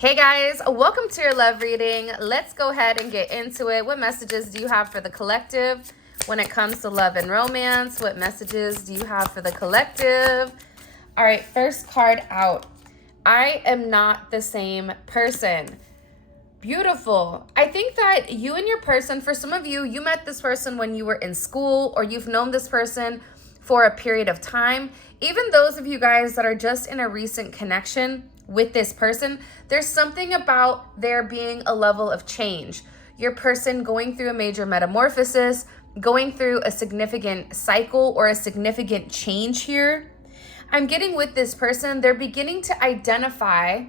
Hey guys, welcome to your love reading. Let's go ahead and get into it. What messages do you have for the collective when it comes to love and romance? What messages do you have for the collective? All right, first card out. I am not the same person. Beautiful. I think that you and your person, for some of you, you met this person when you were in school, or you've known this person for a period of time. Even those of you guys that are just in a recent connection with this person, there's something about there being a level of change. Your person going through a major metamorphosis, going through a significant cycle or a significant change here. I'm getting with this person, they're beginning to identify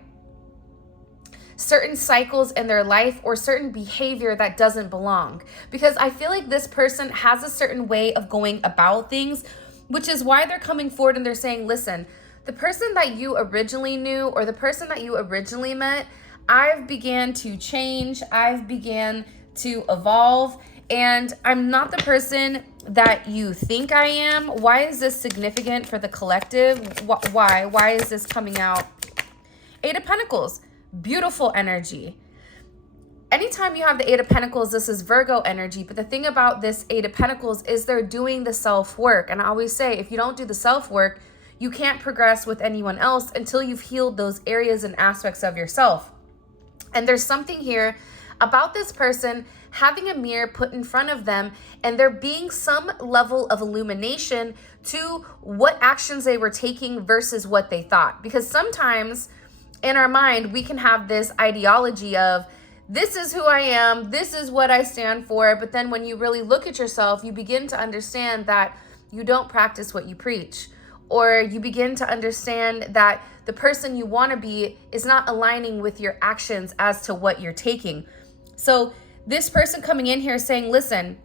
certain cycles in their life or certain behavior that doesn't belong. Because I feel like this person has a certain way of going about things, which is why they're coming forward and they're saying, listen, the person that you originally knew or the person that you originally met, I've began to change, I've began to evolve, and I'm not the person that you think I am. Why is this significant for the collective? Why is this coming out? Eight of Pentacles, beautiful energy. Anytime you have the Eight of Pentacles, this is Virgo energy. But the thing about this Eight of Pentacles is they're doing the self-work. And I always say, if you don't do the self-work, you can't progress with anyone else until you've healed those areas and aspects of yourself. And there's something here about this person having a mirror put in front of them and there being some level of illumination to what actions they were taking versus what they thought. Because sometimes in our mind, we can have this ideology of, this is who I am, this is what I stand for. But then when you really look at yourself, you begin to understand that you don't practice what you preach. Or you begin to understand that the person you want to be is not aligning with your actions as to what you're taking. So this person coming in here saying, listen,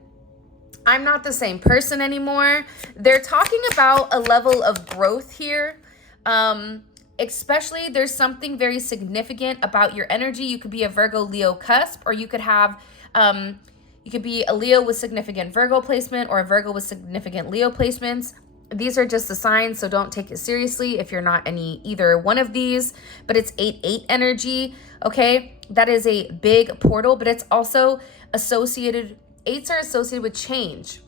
I'm not the same person anymore. They're talking about a level of growth here. Especially there's something very significant about your energy. You could be a Virgo Leo cusp, or you could have, you could be a Leo with significant Virgo placement or a Virgo with significant Leo placements. These are just the signs, so don't take it seriously if you're not either one of these, but it's 8-8 energy, okay? That is a big portal, but it's also associated, 8s are associated with change.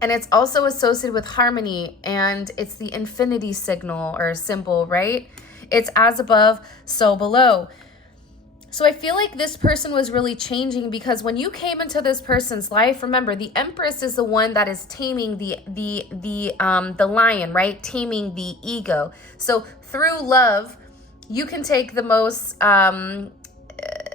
And it's also associated with harmony, and it's the infinity signal or symbol, right? It's as above, so below. So I feel like this person was really changing because when you came into this person's life, remember the Empress is the one that is taming the lion, right? Taming the ego. So through love, you can take the most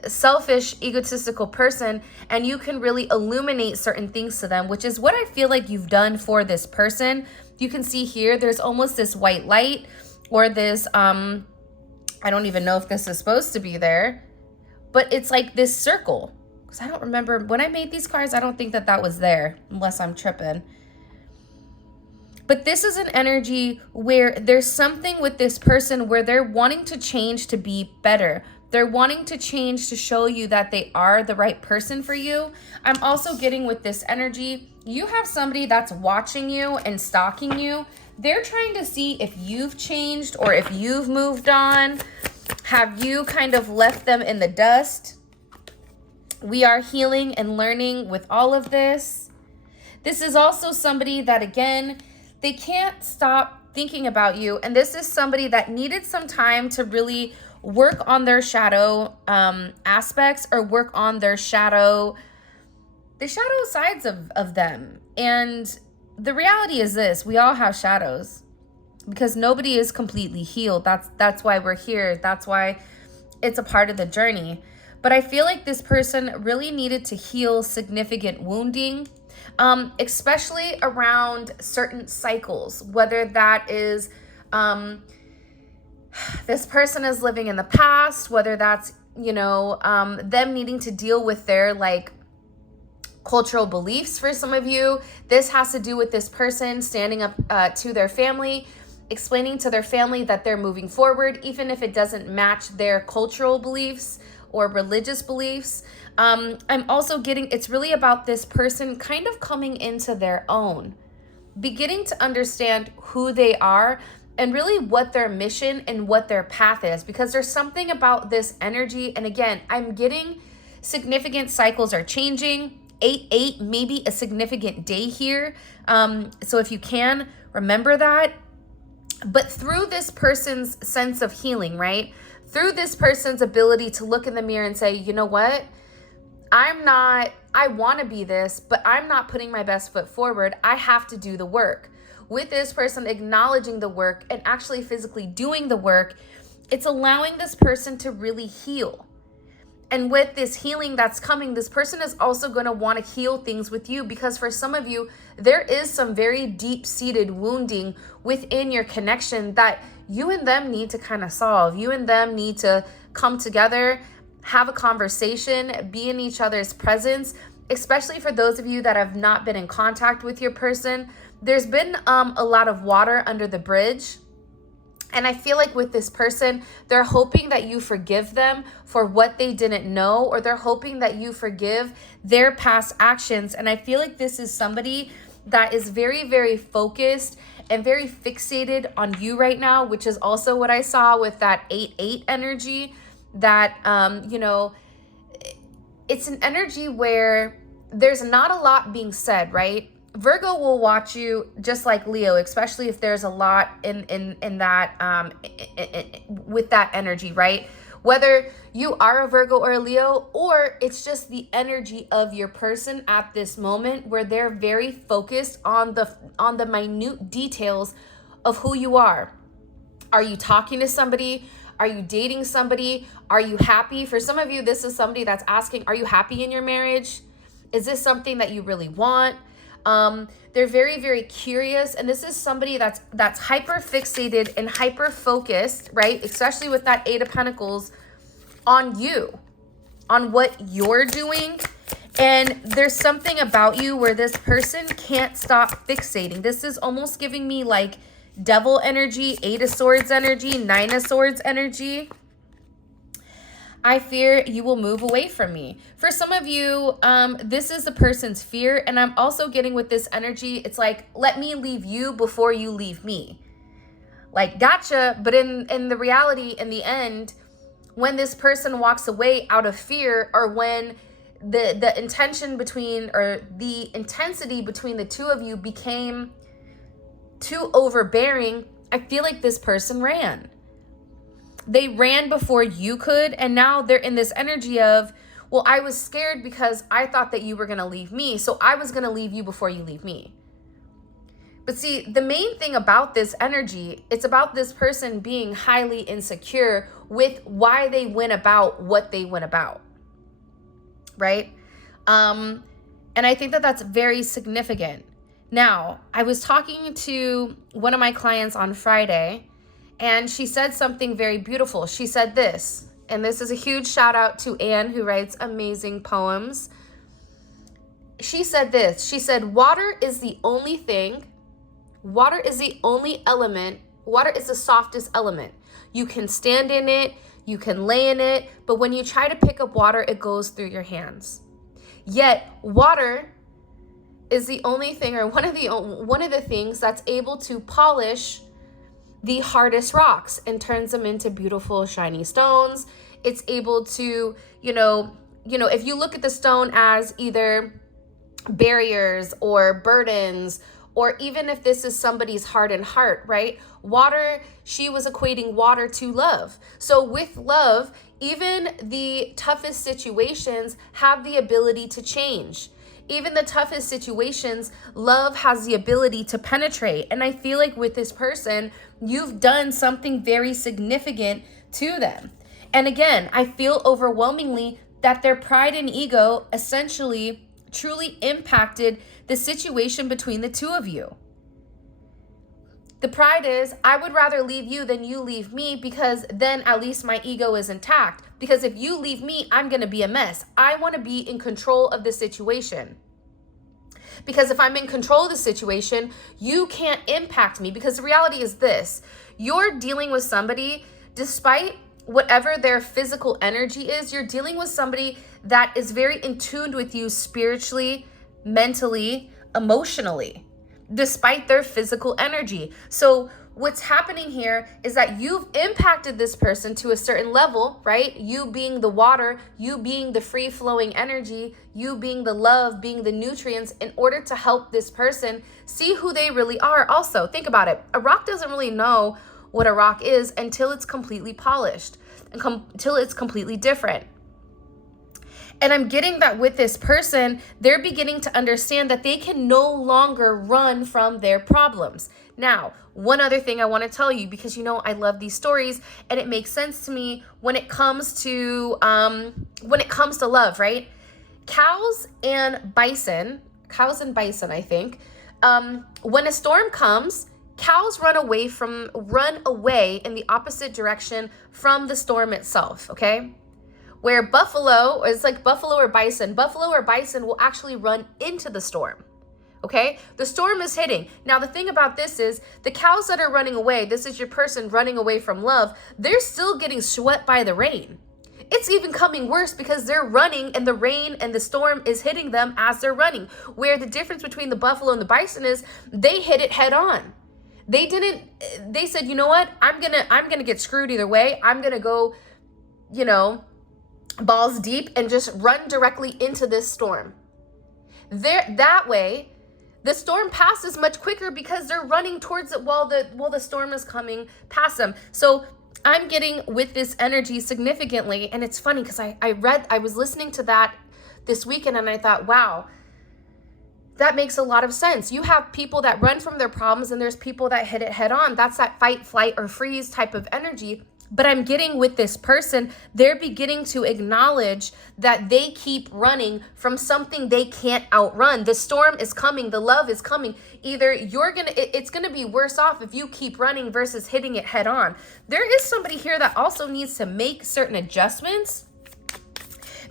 selfish, egotistical person and you can really illuminate certain things to them, which is what I feel like you've done for this person. You can see here, there's almost this white light or this, I don't even know if this is supposed to be there. But it's like this circle, because I don't remember when I made these cards. I don't think that was there unless I'm tripping. But this is an energy where there's something with this person where they're wanting to change to be better. They're wanting to change to show you that they are the right person for you. I'm also getting with this energy, you have somebody that's watching you and stalking you. They're trying to see if you've changed or if you've moved on. Have you kind of left them in the dust? We are healing and learning with all of this. This is also somebody that, again, they can't stop thinking about you. And this is somebody that needed some time to really work on their shadow aspects or work on their the shadow sides of them. And the reality is this, we all have shadows. Because nobody is completely healed. That's why we're here. That's why it's a part of the journey. But I feel like this person really needed to heal significant wounding, especially around certain cycles, whether that is this person is living in the past, whether that's, them needing to deal with their cultural beliefs for some of you. This has to do with this person standing up to their family, explaining to their family that they're moving forward, even if it doesn't match their cultural beliefs or religious beliefs. I'm also getting, it's really about this person kind of coming into their own, beginning to understand who they are and really what their mission and what their path is, because there's something about this energy. And again, I'm getting significant cycles are changing. 8/8, maybe a significant day here. So if you can, remember that. But through this person's sense of healing, right? Through this person's ability to look in the mirror and say, you know what? I want to be this, but I'm not putting my best foot forward. I have to do the work. With this person acknowledging the work and actually physically doing the work, it's allowing this person to really heal. And with this healing that's coming, this person is also going to want to heal things with you, because for some of you, there is some very deep-seated wounding within your connection that you and them need to kind of solve. You and them need to come together, have a conversation, be in each other's presence, especially for those of you that have not been in contact with your person. There's been a lot of water under the bridge. And I feel like with this person, they're hoping that you forgive them for what they didn't know, or they're hoping that you forgive their past actions. And I feel like this is somebody that is very, very focused and very fixated on you right now, which is also what I saw with that 8/8 energy, that, it's an energy where there's not a lot being said, right? Virgo will watch you just like Leo, especially if there's a lot in that with that energy, right? Whether you are a Virgo or a Leo, or it's just the energy of your person at this moment where they're very focused on the minute details of who you are. Are you talking to somebody? Are you dating somebody? Are you happy? For some of you, this is somebody that's asking, are you happy in your marriage? Is this something that you really want? They're very, very curious. And this is somebody that's hyper fixated and hyper focused, right? Especially with that 8 of Pentacles on you, on what you're doing. And there's something about you where this person can't stop fixating. This is almost giving me like Devil energy, 8 of Swords energy, 9 of Swords energy. I fear you will move away from me. For some of you, this is the person's fear. And I'm also getting with this energy, it's like, let me leave you before you leave me. Like, gotcha. But in the reality, in the end, when this person walks away out of fear, or when the intention between, or the intensity between the two of you became too overbearing, I feel like this person ran. They ran before you could, and now they're in this energy of, well, I was scared because I thought that you were going to leave me, so I was going to leave you before you leave me. But see, the main thing about this energy, it's about this person being highly insecure with why they went about what they went about, right? And I think that that's very significant. Now, I was talking to one of my clients on Friday, and she said something very beautiful. She said this, and this is a huge shout out to Anne, who writes amazing poems. She said this. She said, water is the only element. Water is the softest element. You can stand in it, you can lay in it, but when you try to pick up water, it goes through your hands. Yet, water is the only thing, or one of the things that's able to polish the hardest rocks and turns them into beautiful shiny stones. It's able to, if you look at the stone as either barriers or burdens, or even if this is somebody's hardened heart, right? Water, she was equating water to love. So with love, even the toughest situations have the ability to change. Even the toughest situations, love has the ability to penetrate. And I feel like with this person, you've done something very significant to them. And again, I feel overwhelmingly that their pride and ego essentially truly impacted the situation between the two of you. The pride is, I would rather leave you than you leave me, because then at least my ego is intact. Because if you leave me, I'm going to be a mess. I want to be in control of the situation. Because if I'm in control of the situation, you can't impact me. Because the reality is this, you're dealing with somebody, despite whatever their physical energy is, you're dealing with somebody that is very in tune with you spiritually, mentally, emotionally, despite their physical energy. So what's happening here is that you've impacted this person to a certain level, right? You being the water, you being the free flowing energy, you being the love, being the nutrients, in order to help this person see who they really are. Also, think about it. A rock doesn't really know what a rock is until it's completely polished and until it's completely different. And I'm getting that with this person, they're beginning to understand that they can no longer run from their problems. Now, one other thing I want to tell you, because you know I love these stories and it makes sense to me when it comes to love, right? Cows and bison, I think. When a storm comes, cows run away in the opposite direction from the storm itself, okay? Where buffalo or bison will actually run into the storm. Okay, the storm is hitting. Now, the thing about this is the cows that are running away, this is your person running away from love, they're still getting swept by the rain. It's even coming worse because they're running and the rain and the storm is hitting them as they're running. Where the difference between the buffalo and the bison is they hit it head on. They said, you know what? I'm gonna get screwed either way. I'm gonna go, balls deep and just run directly into this storm. That way, the storm passes much quicker because they're running towards it while the storm is coming past them. So I'm getting with this energy significantly, and it's funny because I was listening to that this weekend and I thought, wow, that makes a lot of sense. You have people that run from their problems and there's people that hit it head on. That's that fight, flight, or freeze type of energy. But I'm getting with this person, they're beginning to acknowledge that they keep running from something they can't outrun. The storm is coming. The love is coming. Either it's going to be worse off if you keep running versus hitting it head on. There is somebody here that also needs to make certain adjustments,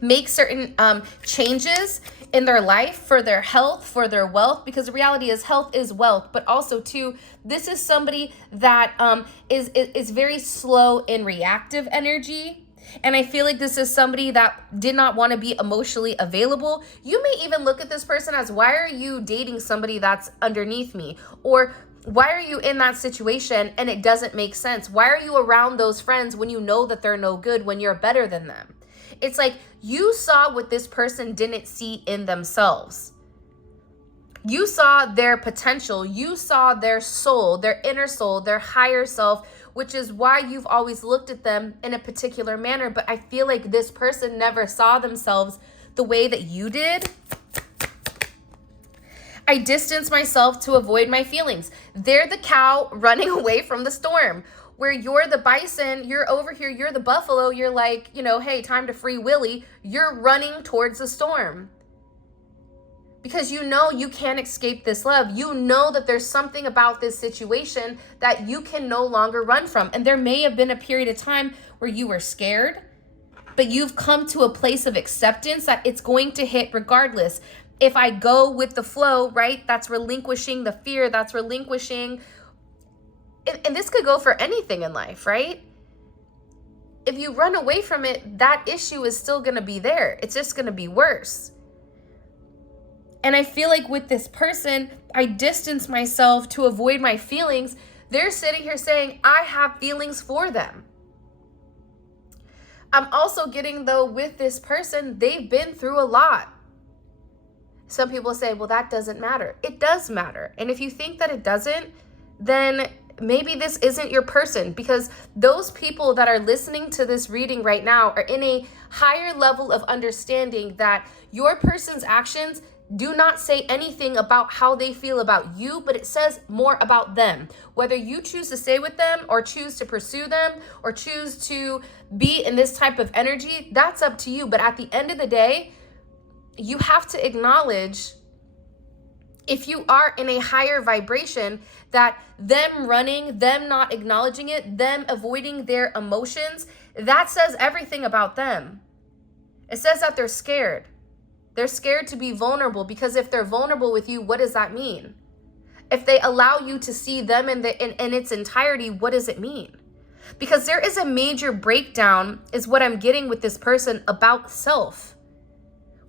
make certain changes in their life for their health, for their wealth, because the reality is health is wealth. But also too, this is somebody that is very slow in reactive energy. And I feel like this is somebody that did not want to be emotionally available. You may even look at this person as, why are you dating somebody that's underneath me? Or why are you in that situation and it doesn't make sense? Why are you around those friends when you know that they're no good, when you're better than them? It's like you saw what this person didn't see in themselves. You saw their potential. You saw their soul, their inner soul, their higher self, which is why you've always looked at them in a particular manner. But I feel like this person never saw themselves the way that you did. I distance myself to avoid my feelings. They're the cow running away from the storm. Where you're the bison, you're over here, you're the buffalo, you're like, hey, time to free Willy. You're running towards the storm. Because you know you can't escape this love. You know that there's something about this situation that you can no longer run from. And there may have been a period of time where you were scared, but you've come to a place of acceptance that it's going to hit regardless. If I go with the flow, right, that's relinquishing the fear, that's relinquishing. And this could go for anything in life, right? If you run away from it, that issue is still going to be there. It's just going to be worse. And I feel like with this person, I distance myself to avoid my feelings. They're sitting here saying, I have feelings for them. I'm also getting, though, with this person, they've been through a lot. Some people say, well, that doesn't matter. It does matter. And if you think that it doesn't, then maybe this isn't your person, because those people that are listening to this reading right now are in a higher level of understanding that your person's actions do not say anything about how they feel about you, but it says more about them. Whether you choose to stay with them or choose to pursue them or choose to be in this type of energy, that's up to you. But at the end of the day, you have to acknowledge, if you are in a higher vibration, that them running, them not acknowledging it, them avoiding their emotions, that says everything about them. It says that they're scared. They're scared to be vulnerable, because if they're vulnerable with you, what does that mean? If they allow you to see them in its entirety, what does it mean? Because there is a major breakdown, is what I'm getting with this person, about self.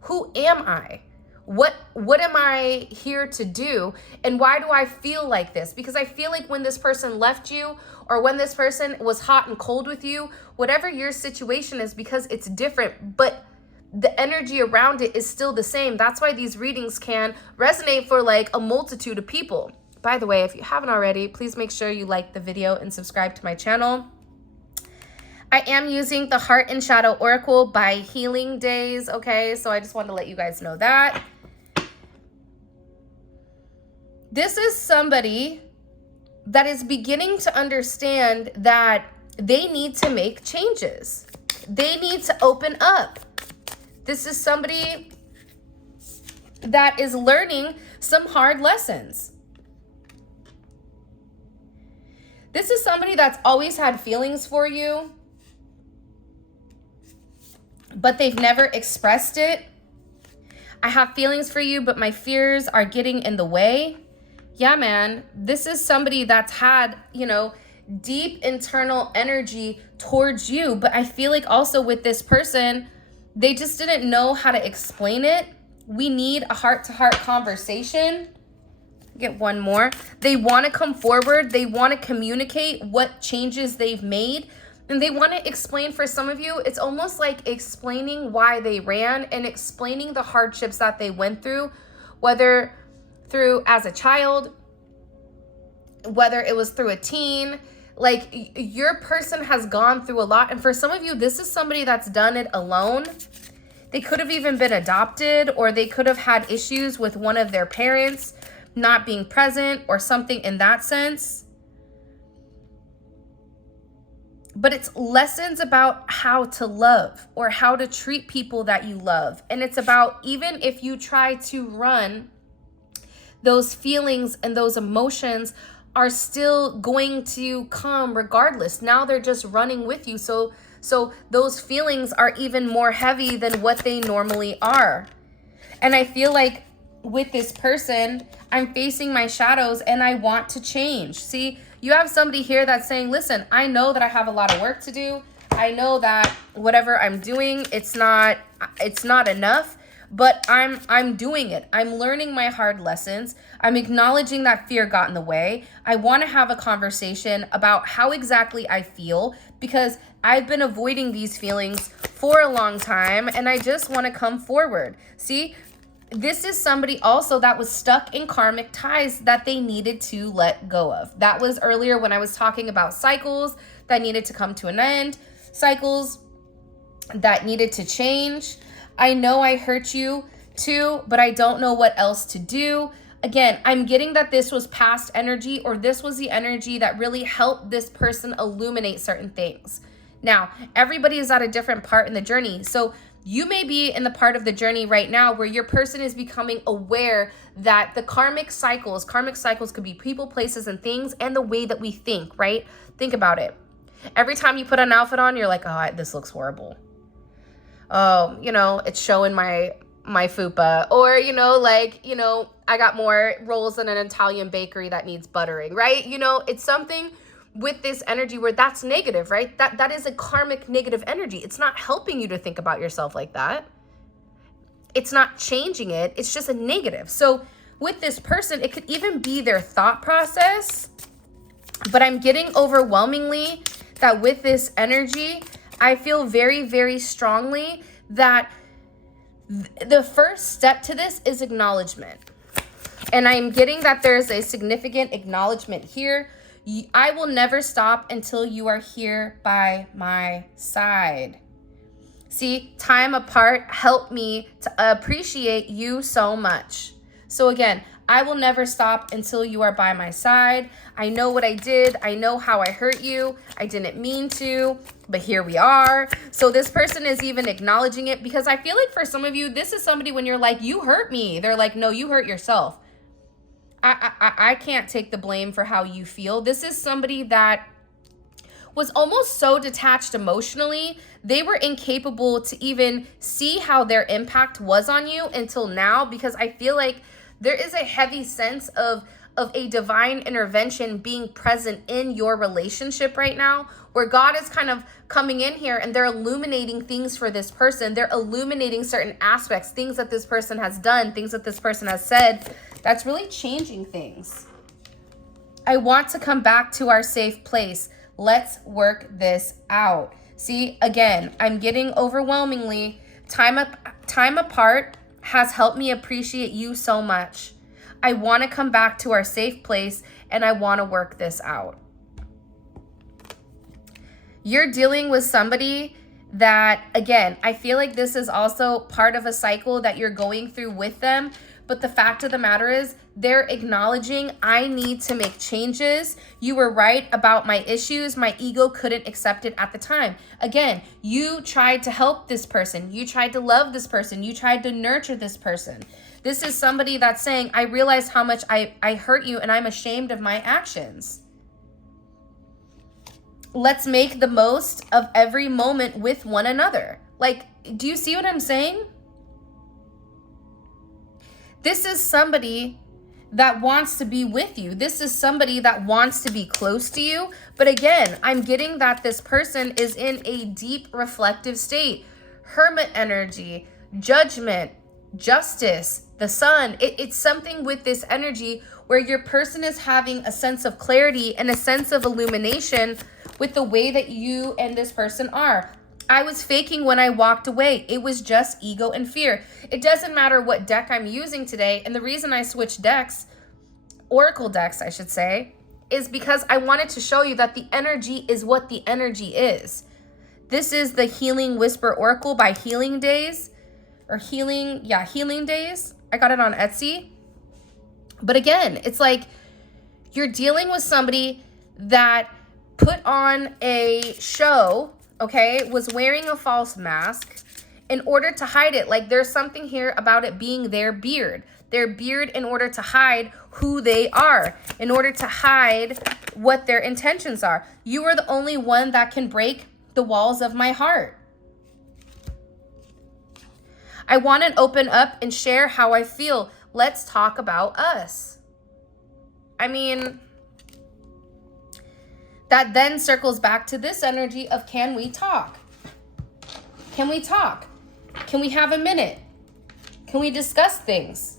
Who am I? What am I here to do? And why do I feel like this? Because I feel like when this person left you, or when this person was hot and cold with you, whatever your situation is, because it's different, but the energy around it is still the same. That's why these readings can resonate for like a multitude of people. By the way, if you haven't already, please make sure you like the video and subscribe to my channel. I am using the Heart and Shadow Oracle by Healing Days, okay? So I just wanted to let you guys know that. This is somebody that is beginning to understand that they need to make changes. They need to open up. This is somebody that is learning some hard lessons. This is somebody that's always had feelings for you, but they've never expressed it. I have feelings for you, but my fears are getting in the way. Yeah, man, this is somebody that's had, you know, deep internal energy towards you. But I feel like also with this person, they just didn't know how to explain it. We need a heart-to-heart conversation. Get one more. They want to come forward. They want to communicate what changes they've made. And they want to explain, for some of you, it's almost like explaining why they ran and explaining the hardships that they went through, whether through as a child, whether it was through a teen. Like, your person has gone through a lot. And for some of you, this is somebody that's done it alone. They could have even been adopted, or they could have had issues with one of their parents not being present or something in that sense. But it's lessons about how to love or how to treat people that you love. And it's about, even if you try to run, those feelings and those emotions are still going to come regardless. Now they're just running with you. So those feelings are even more heavy than what they normally are. And I feel like with this person, I'm facing my shadows and I want to change. See, you have somebody here that's saying, listen, I know that I have a lot of work to do. I know that whatever I'm doing, it's not enough, but I'm doing it. I'm learning my hard lessons. I'm acknowledging that fear got in the way. I want to have a conversation about how exactly I feel, because I've been avoiding these feelings for a long time and I just want to come forward. See, this is somebody also that was stuck in karmic ties that they needed to let go of. That was earlier when I was talking about cycles that needed to come to an end, cycles that needed to change. I know I hurt you too, but I don't know what else to do. Again, I'm getting that this was past energy, or this was the energy that really helped this person illuminate certain things. Now, everybody is at a different part in the journey. So you may be in the part of the journey right now where your person is becoming aware that the karmic cycles could be people, places, and things, and the way that we think, right? Think about it. Every time you put an outfit on, you're like, oh, this looks horrible. Oh, you know, it's showing my fupa. Or, you know, like, you know, I got more rolls in an Italian bakery that needs buttering, right? You know, it's something with this energy where that's negative, right? That is a karmic negative energy. It's not helping you to think about yourself like that. It's not changing it. It's just a negative. So with this person, it could even be their thought process. But I'm getting overwhelmingly that with this energy, I feel very, very strongly that the first step to this is acknowledgement. And I'm getting that there's a significant acknowledgement here. I will never stop until you are here by my side. See, time apart helped me to appreciate you so much. So again, I will never stop until you are by my side. I know what I did. I know how I hurt you. I didn't mean to, but here we are. So this person is even acknowledging it, because I feel like for some of you, this is somebody when you're like, you hurt me. They're like, no, you hurt yourself. I can't take the blame for how you feel. This is somebody that was almost so detached emotionally, they were incapable to even see how their impact was on you until now, because I feel like there is a heavy sense of of a divine intervention being present in your relationship right now, where God is kind of coming in here and they're illuminating things for this person. They're illuminating certain aspects, things that this person has done, things that this person has said, that's really changing things. I want to come back to our safe place. Let's work this out. See, again, I'm getting overwhelmingly time apart has helped me appreciate you so much. I want to come back to our safe place and I want to work this out. You're dealing with somebody that, again, I feel like this is also part of a cycle that you're going through with them. But the fact of the matter is they're acknowledging, I need to make changes. You were right about my issues. My ego couldn't accept it at the time. Again, you tried to help this person. You tried to love this person. You tried to nurture this person. This is somebody that's saying, I realize how much I hurt you and I'm ashamed of my actions. Let's make the most of every moment with one another. Like, do you see what I'm saying? This is somebody that wants to be with you. This is somebody that wants to be close to you. But again, I'm getting that this person is in a deep reflective state. Hermit energy, judgment, justice, the sun. It's something with this energy where your person is having a sense of clarity and a sense of illumination with the way that you and this person are. I was faking when I walked away. It was just ego and fear. It doesn't matter what deck I'm using today. And the reason I switched decks, oracle decks, I should say, is because I wanted to show you that the energy is what the energy is. This is the Healing Whisper Oracle by Healing Days, or Healing Days. I got it on Etsy. But again, it's like you're dealing with somebody that put on a show, okay, was wearing a false mask in order to hide it. Like there's something here about it being their beard in order to hide who they are, in order to hide what their intentions are. You are the only one that can break the walls of my heart. I want to open up and share how I feel. Let's talk about us. I mean, that then circles back to this energy of, can we talk? Can we talk? Can we have a minute? Can we discuss things?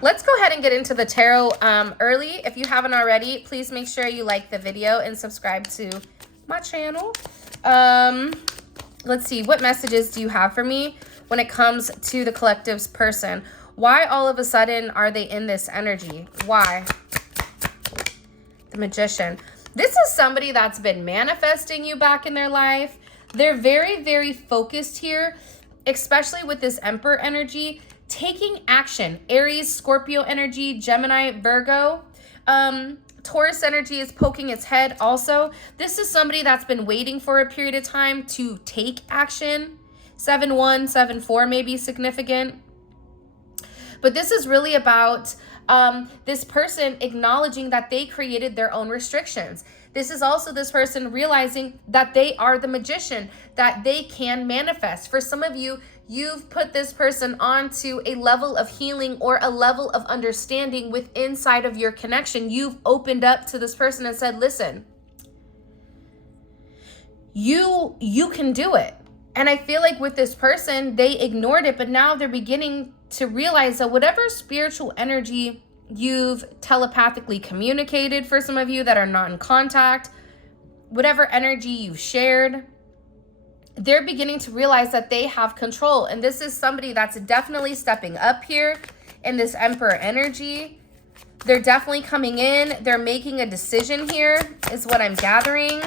Let's go ahead and get into the tarot early. If you haven't already, please make sure you like the video and subscribe to my channel. Let's see, what messages do you have for me when it comes to the collective's person? Why all of a sudden are they in this energy? Why? The Magician. This is somebody that's been manifesting you back in their life. They're very, very focused here, especially with this Emperor energy, taking action. Aries, Scorpio energy, Gemini, Virgo. Taurus energy is poking its head also. This is somebody that's been waiting for a period of time to take action. 7-1, 7-4 may be significant. But this is really about this person acknowledging that they created their own restrictions. This is also this person realizing that they are the magician, that they can manifest. For some of you, you've put this person onto a level of healing or a level of understanding with inside of your connection. You've opened up to this person and said, listen, you can do it. And I feel like with this person, they ignored it, but now they're beginning to realize that whatever spiritual energy you've telepathically communicated, for some of you that are not in contact, whatever energy you've shared, they're beginning to realize that they have control. And this is somebody that's definitely stepping up here in this Emperor energy. They're definitely coming in. They're making a decision here, is what I'm gathering,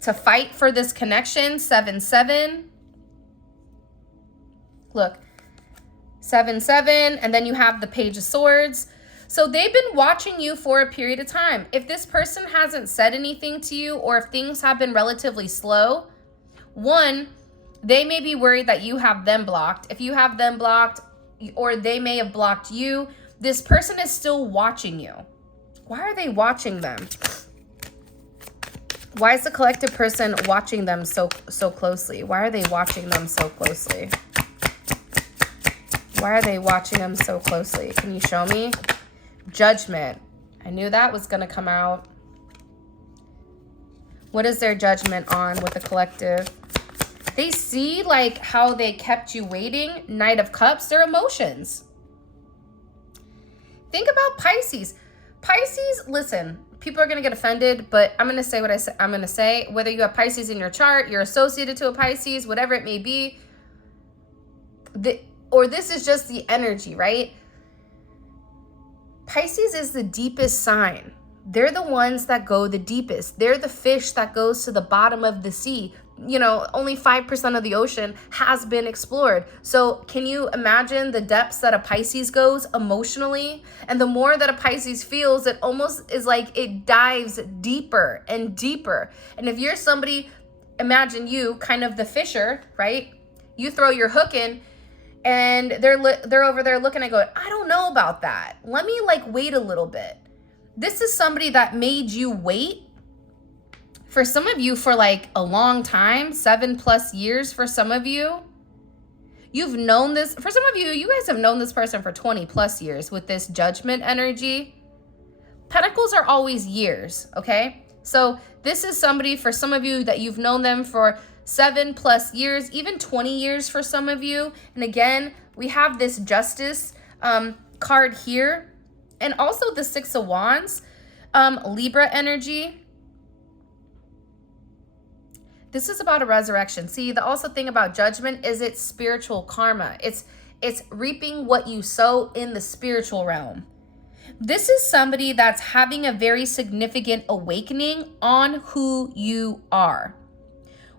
to fight for this connection. 7-7. Look, 7-7, and then you have the Page of Swords. So they've been watching you for a period of time. If this person hasn't said anything to you, or if things have been relatively slow, one, they may be worried that you have them blocked. If you have them blocked, or they may have blocked you, this person is still watching you. Why are they watching them? Why is the collective person watching them so closely? Why are they watching them so closely? Why are they watching them so closely? Can you show me? Judgment. I knew that was going to come out. What is their judgment on with the collective? They see like how they kept you waiting. Knight of Cups, their emotions. Think about Pisces. Pisces, listen, people are going to get offended, but I'm going to say what I'm going to say. Whether you have Pisces in your chart, you're associated to a Pisces, whatever it may be, or this is just the energy, right? Pisces is the deepest sign. They're the ones that go the deepest. They're the fish that goes to the bottom of the sea. You know, only 5% of the ocean has been explored. So can you imagine the depths that a Pisces goes emotionally? And the more that a Pisces feels, it almost is like it dives deeper and deeper. And if you're somebody, imagine you kind of the fisher, right? You throw your hook in and they're over there looking and going, I don't know about that. Let me like wait a little bit. This is somebody that made you wait. For some of you, for like a long time, 7+ years for some of you. You've known this, for some of you, you guys have known this person for 20+ years with this Judgment energy. Pentacles are always years, okay? So this is somebody, for some of you, that you've known them for 7+ years, even 20 years for some of you. And again, we have this Justice card here. And also the Six of Wands, Libra energy. This is about a resurrection. See, the also thing about Judgment is it's spiritual karma. It's reaping what you sow in the spiritual realm. This is somebody that's having a very significant awakening on who you are,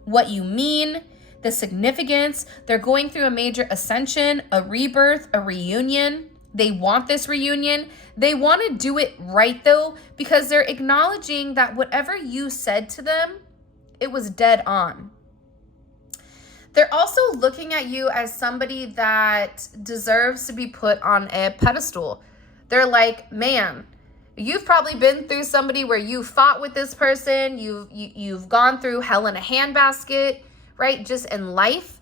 what you mean, the significance. They're going through a major ascension, a rebirth, a reunion. They want this reunion. They want to do it right though, because they're acknowledging that whatever you said to them, it was dead on. They're also looking at you as somebody that deserves to be put on a pedestal. They're like, man, you've probably been through somebody where you fought with this person. You've gone through hell in a handbasket, right? Just in life.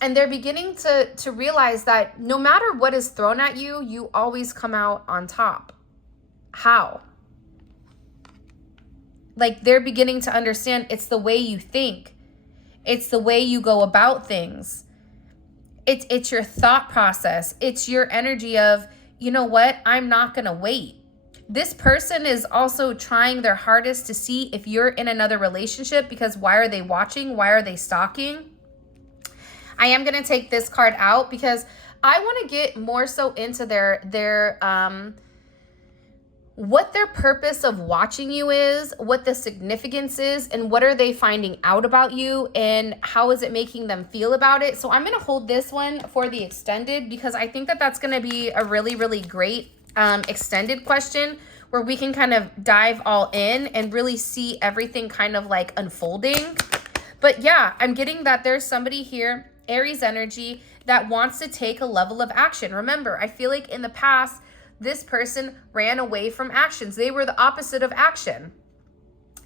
And they're beginning to realize that no matter what is thrown at you, you always come out on top. How? Like they're beginning to understand it's the way you think. It's the way you go about things. It's your thought process. It's your energy of, you know what? I'm not going to wait. This person is also trying their hardest to see if you're in another relationship, because why are they watching? Why are they stalking? I am going to take this card out because I want to get more so into their what their purpose of watching you is, what the significance is, and what are they finding out about you, and how is it making them feel about it. So I'm going to hold this one for the extended, because I think that that's going to be a really, really great extended question where we can kind of dive all in and really see everything kind of like unfolding. But yeah, I'm getting that there's somebody here, Aries energy, that wants to take a level of action. Remember, I feel like in the past, this person ran away from actions. They were the opposite of action.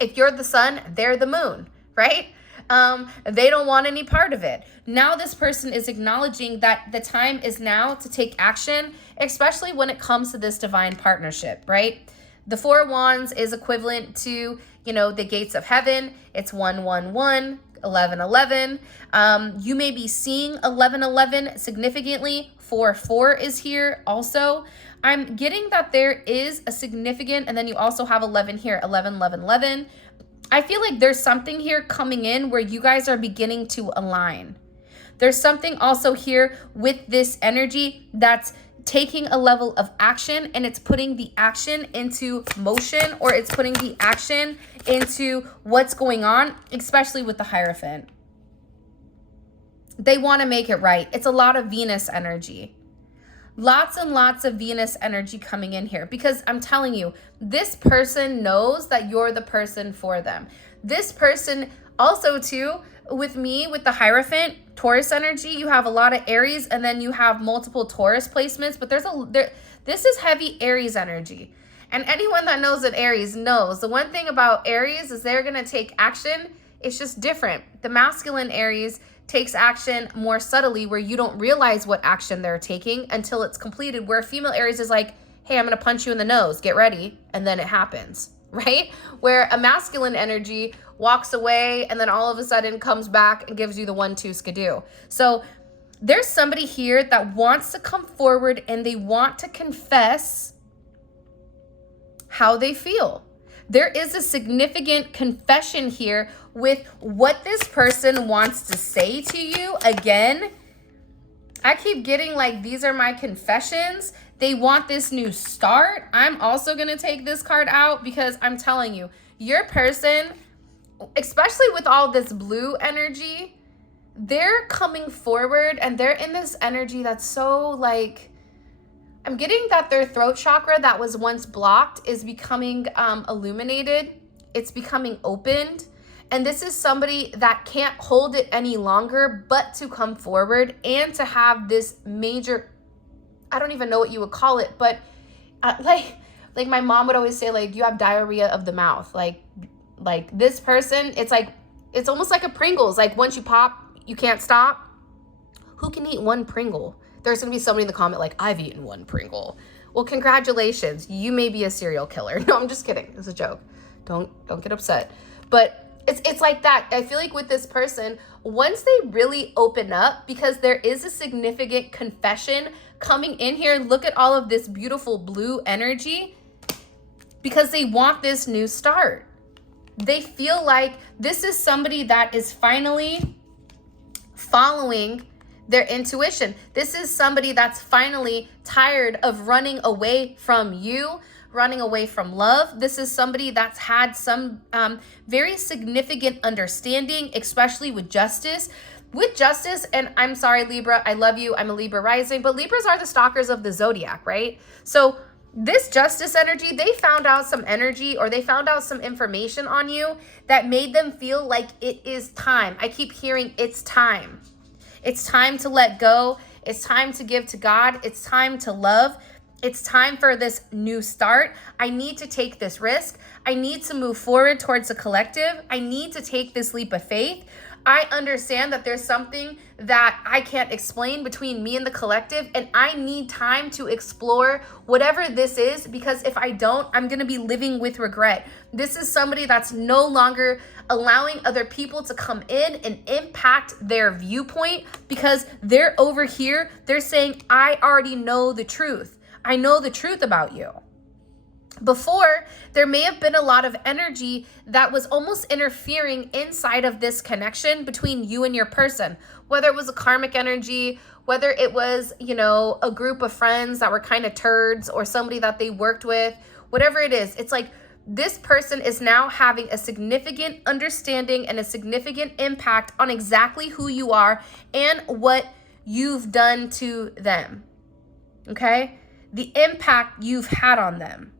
If you're the sun, they're the moon, right? They don't want any part of it. Now this person is acknowledging that the time is now to take action, especially when it comes to this divine partnership, right? The Four of Wands is equivalent to, you know, the gates of heaven. It's 111. 1111. You may be seeing 1111 significantly. 44 is here also. I'm getting that there is a significant, and then you also have 11 here, 11, 11, 11. I feel like there's something here coming in where you guys are beginning to align. There's something also here with this energy that's taking a level of action, and it's putting the action into motion, or it's putting the action into what's going on, especially with the Hierophant. They want to make it right. It's a lot of Venus energy. Lots and lots of Venus energy coming in here, because I'm telling you, this person knows that you're the person for them. This person also too, with me, with the Hierophant, Taurus energy, you have a lot of Aries, and then you have multiple Taurus placements, but this is heavy Aries energy. And anyone that knows that Aries knows the one thing about Aries is they're going to take action. It's just different. The masculine Aries takes action more subtly, where you don't realize what action they're taking until it's completed, where female Aries is like, hey, I'm going to punch you in the nose, get ready, and then it happens, right? Where a masculine energy walks away and then all of a sudden comes back and gives you the 1-2 skidoo. So there's somebody here that wants to come forward and they want to confess how they feel. There is a significant confession here with what this person wants to say to you. Again, I keep getting like, these are my confessions. They want this new start. I'm also going to take this card out because I'm telling you, your person, especially with all this blue energy, they're coming forward and they're in this energy that's so like, I'm getting that their throat chakra that was once blocked is becoming illuminated. It's becoming opened. And this is somebody that can't hold it any longer, but to come forward and to have this major, I don't even know what you would call it, but like my mom would always say, like, you have diarrhea of the mouth. Like this person, it's like, it's almost like a Pringles. Like once you pop, you can't stop. Who can eat one Pringle? There's going to be somebody in the comment like, I've eaten one Pringle. Well, congratulations. You may be a serial killer. No, I'm just kidding. It's a joke. Don't get upset. But it's like that. I feel like with this person, once they really open up, because there is a significant confession coming in here, look at all of this beautiful blue energy, because they want this new start. They feel like this is somebody that is finally following their intuition. This is somebody that's finally tired of running away from you, running away from love. This is somebody that's had some very significant understanding, especially with justice. With justice, and I'm sorry, Libra, I love you. I'm a Libra rising, but Libras are the stalkers of the zodiac, right? So this justice energy, they found out some energy or they found out some information on you that made them feel like it is time. I keep hearing it's time. It's time to let go. It's time to give to God. It's time to love. It's time for this new start. I need to take this risk. I need to move forward towards a collective. I need to take this leap of faith. I understand that there's something that I can't explain between me and the collective, and I need time to explore whatever this is, because if I don't, I'm going to be living with regret. This is somebody that's no longer allowing other people to come in and impact their viewpoint, because they're over here, they're saying, I already know the truth. I know the truth about you. Before, there may have been a lot of energy that was almost interfering inside of this connection between you and your person, whether it was a karmic energy, whether it was, a group of friends that were kind of turds, or somebody that they worked with, whatever it is. It's like this person is now having a significant understanding and a significant impact on exactly who you are and what you've done to them. Okay? The impact you've had on them.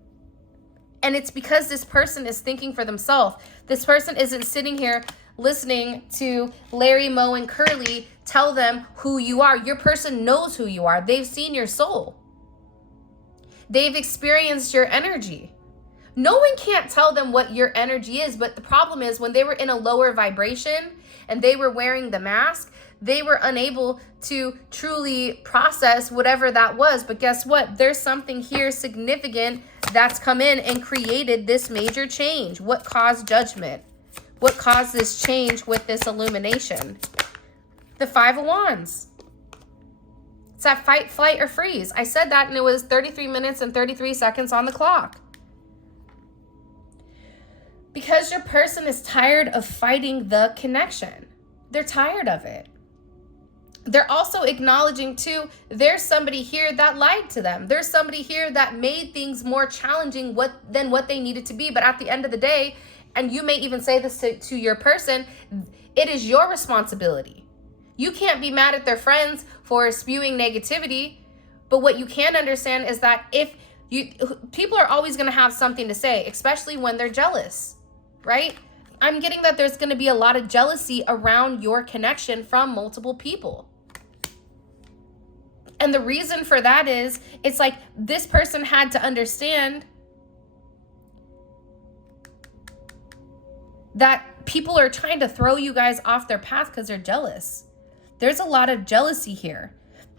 And it's because this person is thinking for themselves. This person isn't sitting here listening to Larry, Moe, and Curly tell them who you are. Your person knows who you are. They've seen your soul. They've experienced your energy. No one can't tell them what your energy is, but the problem is when they were in a lower vibration and they were wearing the mask, they were unable to truly process whatever that was. But guess what? There's something here significant that's come in and created this major change. What caused judgment? What caused this change with this illumination? The Five of Wands. It's that fight, flight, or freeze. I said that and it was 33 minutes and 33 seconds on the clock. Because your person is tired of fighting the connection. They're tired of it. They're also acknowledging too, there's somebody here that lied to them. There's somebody here that made things more challenging than what they needed to be. But at the end of the day, and you may even say this to your person, it is your responsibility. You can't be mad at their friends for spewing negativity. But what you can understand is that people are always going to have something to say, especially when they're jealous, right? I'm getting that there's going to be a lot of jealousy around your connection from multiple people. And the reason for that is, it's like this person had to understand that people are trying to throw you guys off their path because they're jealous. There's a lot of jealousy here.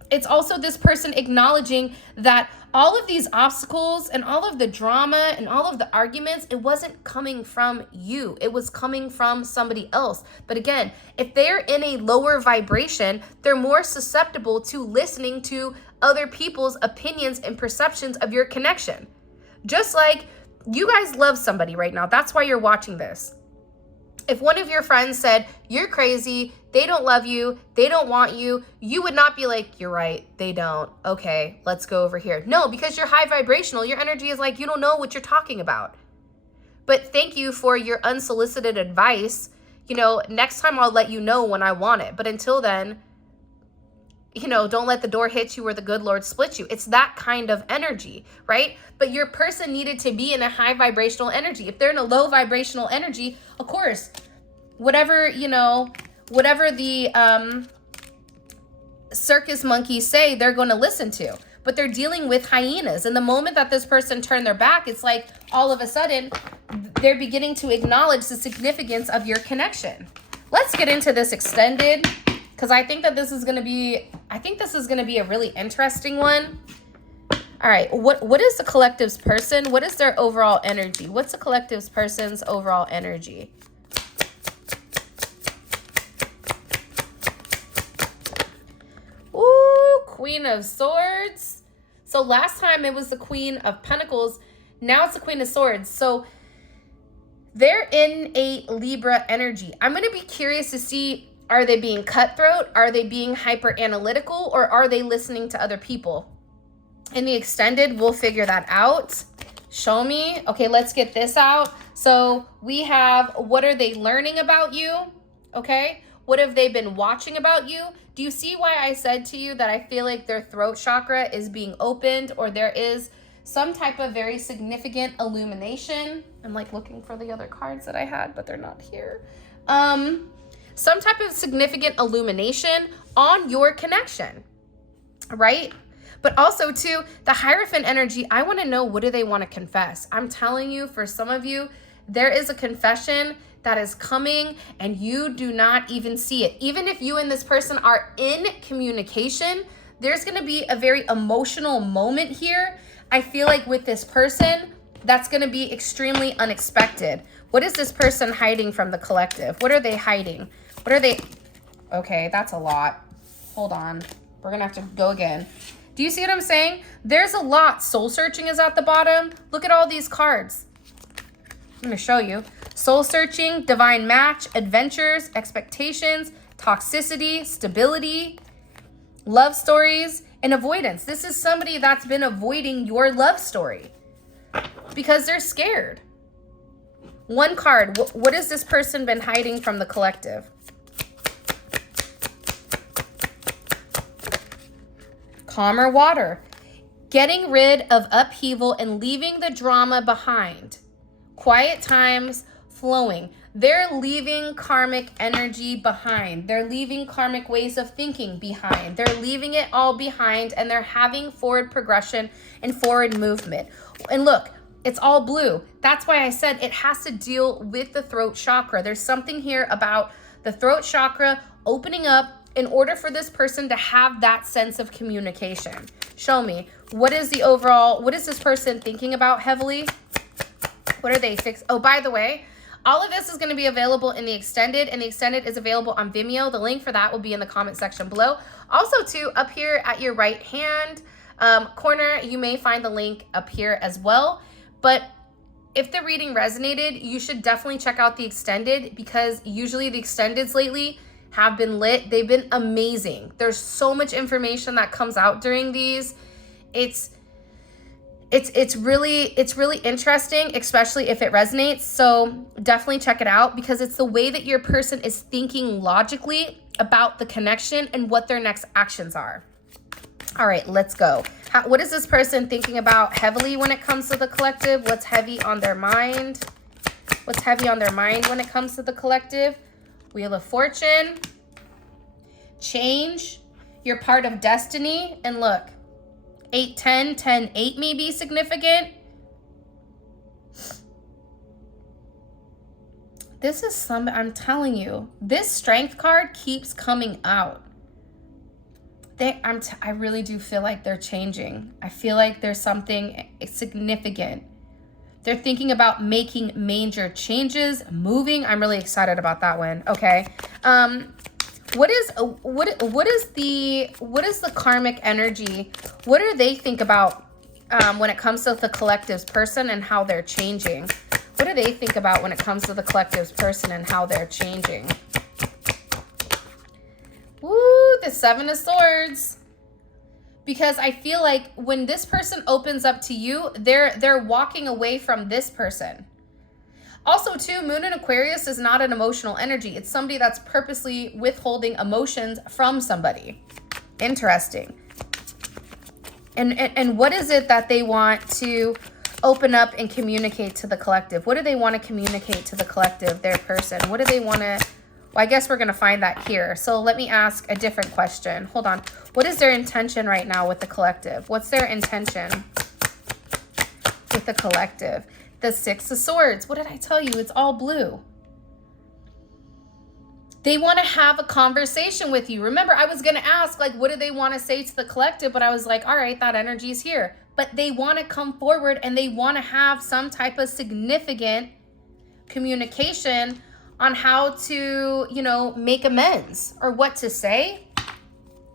It's also this person acknowledging that all of these obstacles and all of the drama and all of the arguments, it wasn't coming from you. It was coming from somebody else. But again, if they're in a lower vibration, they're more susceptible to listening to other people's opinions and perceptions of your connection. Just like you guys love somebody right now. That's why you're watching this. If one of your friends said, you're crazy, they don't love you, they don't want you, you would not be like, you're right, they don't. Okay, let's go over here. No, because you're high vibrational. Your energy is like, you don't know what you're talking about. But thank you for your unsolicited advice. You know, next time I'll let you know when I want it. But until then, you know, don't let the door hit you or the good Lord split you. It's that kind of energy, right? But your person needed to be in a high vibrational energy. If they're in a low vibrational energy, of course, whatever, you know, whatever the circus monkeys say, they're going to listen to. But they're dealing with hyenas. And the moment that this person turned their back, it's like all of a sudden they're beginning to acknowledge the significance of your connection. Let's get into this extended, because I think that this is going to be, a really interesting one. All right, what is the collective's person? What is their overall energy? What's the collective's person's overall energy? Ooh, Queen of Swords. So last time it was the Queen of Pentacles. Now it's the Queen of Swords. So they're in a Libra energy. I'm going to be curious to see, are they being cutthroat? Are they being hyper analytical? Or are they listening to other people? In the extended, we'll figure that out. Show me. Okay, let's get this out. So we have, what are they learning about you? Okay, what have they been watching about you? Do you see why I said to you that I feel like their throat chakra is being opened, or there is some type of very significant illumination? I'm like looking for the other cards that I had, but they're not here. Some type of significant illumination on your connection, right? But also too, the Hierophant energy, I want to know, what do they want to confess? I'm telling you, for some of you, there is a confession that is coming and you do not even see it. Even if you and this person are in communication, there's going to be a very emotional moment here. I feel like with this person, that's going to be extremely unexpected. What is this person hiding from the collective? What are they hiding? What are they? Okay, that's a lot. Hold on. We're going to have to go again. Do you see what I'm saying? There's a lot. Soul searching is at the bottom. Look at all these cards. I'm going to show you. Soul searching, divine match, adventures, expectations, toxicity, stability, love stories, and avoidance. This is somebody that's been avoiding your love story because they're scared. One card. What has this person been hiding from the collective? Calmer water. Getting rid of upheaval and leaving the drama behind. Quiet times flowing. They're leaving karmic energy behind. They're leaving karmic ways of thinking behind. They're leaving it all behind, and they're having forward progression and forward movement. And look, it's all blue. That's why I said it has to deal with the throat chakra. There's something here about the throat chakra opening up in order for this person to have that sense of communication. Show me. What is the overall, what is this person thinking about heavily? What are they fixing? Oh, by the way, all of this is going to be available in the extended, and the extended is available on Vimeo. The link for that will be in the comment section below. Also, too, up here at your right hand corner, you may find the link up here as well. But if the reading resonated, you should definitely check out the extended, because usually the extendeds lately have been lit. They've been amazing. There's so much information that comes out during these. It's really interesting, especially if it resonates. So definitely check it out, because it's the way that your person is thinking logically about the connection and what their next actions are. All right, let's go. What is this person thinking about heavily when it comes to the collective? What's heavy on their mind? What's heavy on their mind when it comes to the collective? Wheel of Fortune. Change. You're part of destiny. And look, 8, 10, 10, 8 may be significant. This is I'm telling you, this Strength card keeps coming out. I really do feel like they're changing. I feel like there's something significant. They're thinking about making major changes, moving. I'm really excited about that one. Okay. What is the karmic energy? What do they think about when it comes to the collective's person and how they're changing? What do they think about when it comes to the collective's person and how they're changing? Woo, the Seven of Swords. Because I feel like when this person opens up to you, they're walking away from this person. Also, too, Moon in Aquarius is not an emotional energy. It's somebody that's purposely withholding emotions from somebody. Interesting. And what is it that they want to open up and communicate to the collective? What do they want to communicate to the collective, their person? What do they want to... Well, I guess we're going to find that here. So let me ask a different question. Hold on. What is their intention right now with the collective? What's their intention with the collective? The Six of Swords. What did I tell you? It's all blue. They want to have a conversation with you. Remember, I was going to ask, like, what do they want to say to the collective? But I was like, all right, that energy is here. But they want to come forward and they want to have some type of significant communication on how to, you know, make amends or what to say.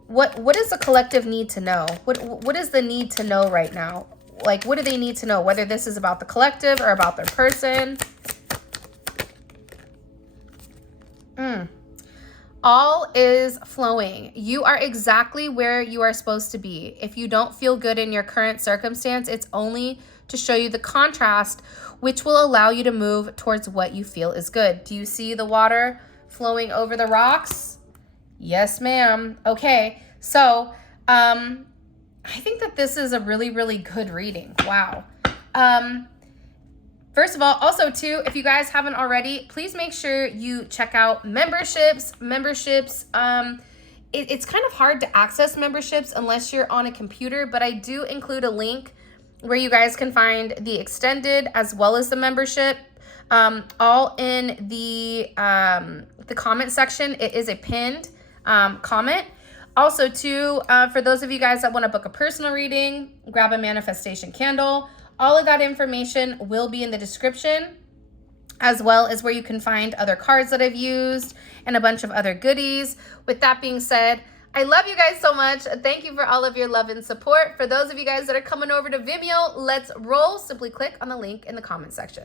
What does the collective need to know? What is the need to know right now? Like, what do they need to know? Whether this is about the collective or about their person. All is flowing. You are exactly where you are supposed to be. If you don't feel good in your current circumstance, it's only to show you the contrast, which will allow you to move towards what you feel is good. Do you see the water flowing over the rocks? Yes, ma'am. Okay, so I think that this is a really, really good reading. Wow. First of all, also too, if you guys haven't already, please make sure you check out memberships. It's kind of hard to access memberships unless you're on a computer, but I do include a link where you guys can find the extended as well as the membership, all in the comment section. It is a pinned comment. Also, too, for those of you guys that want to book a personal reading, grab a manifestation candle. All of that information will be in the description, as well as where you can find other cards that I've used and a bunch of other goodies. With that being said, I love you guys so much. Thank you for all of your love and support. For those of you guys that are coming over to Vimeo, let's roll. Simply click on the link in the comment section.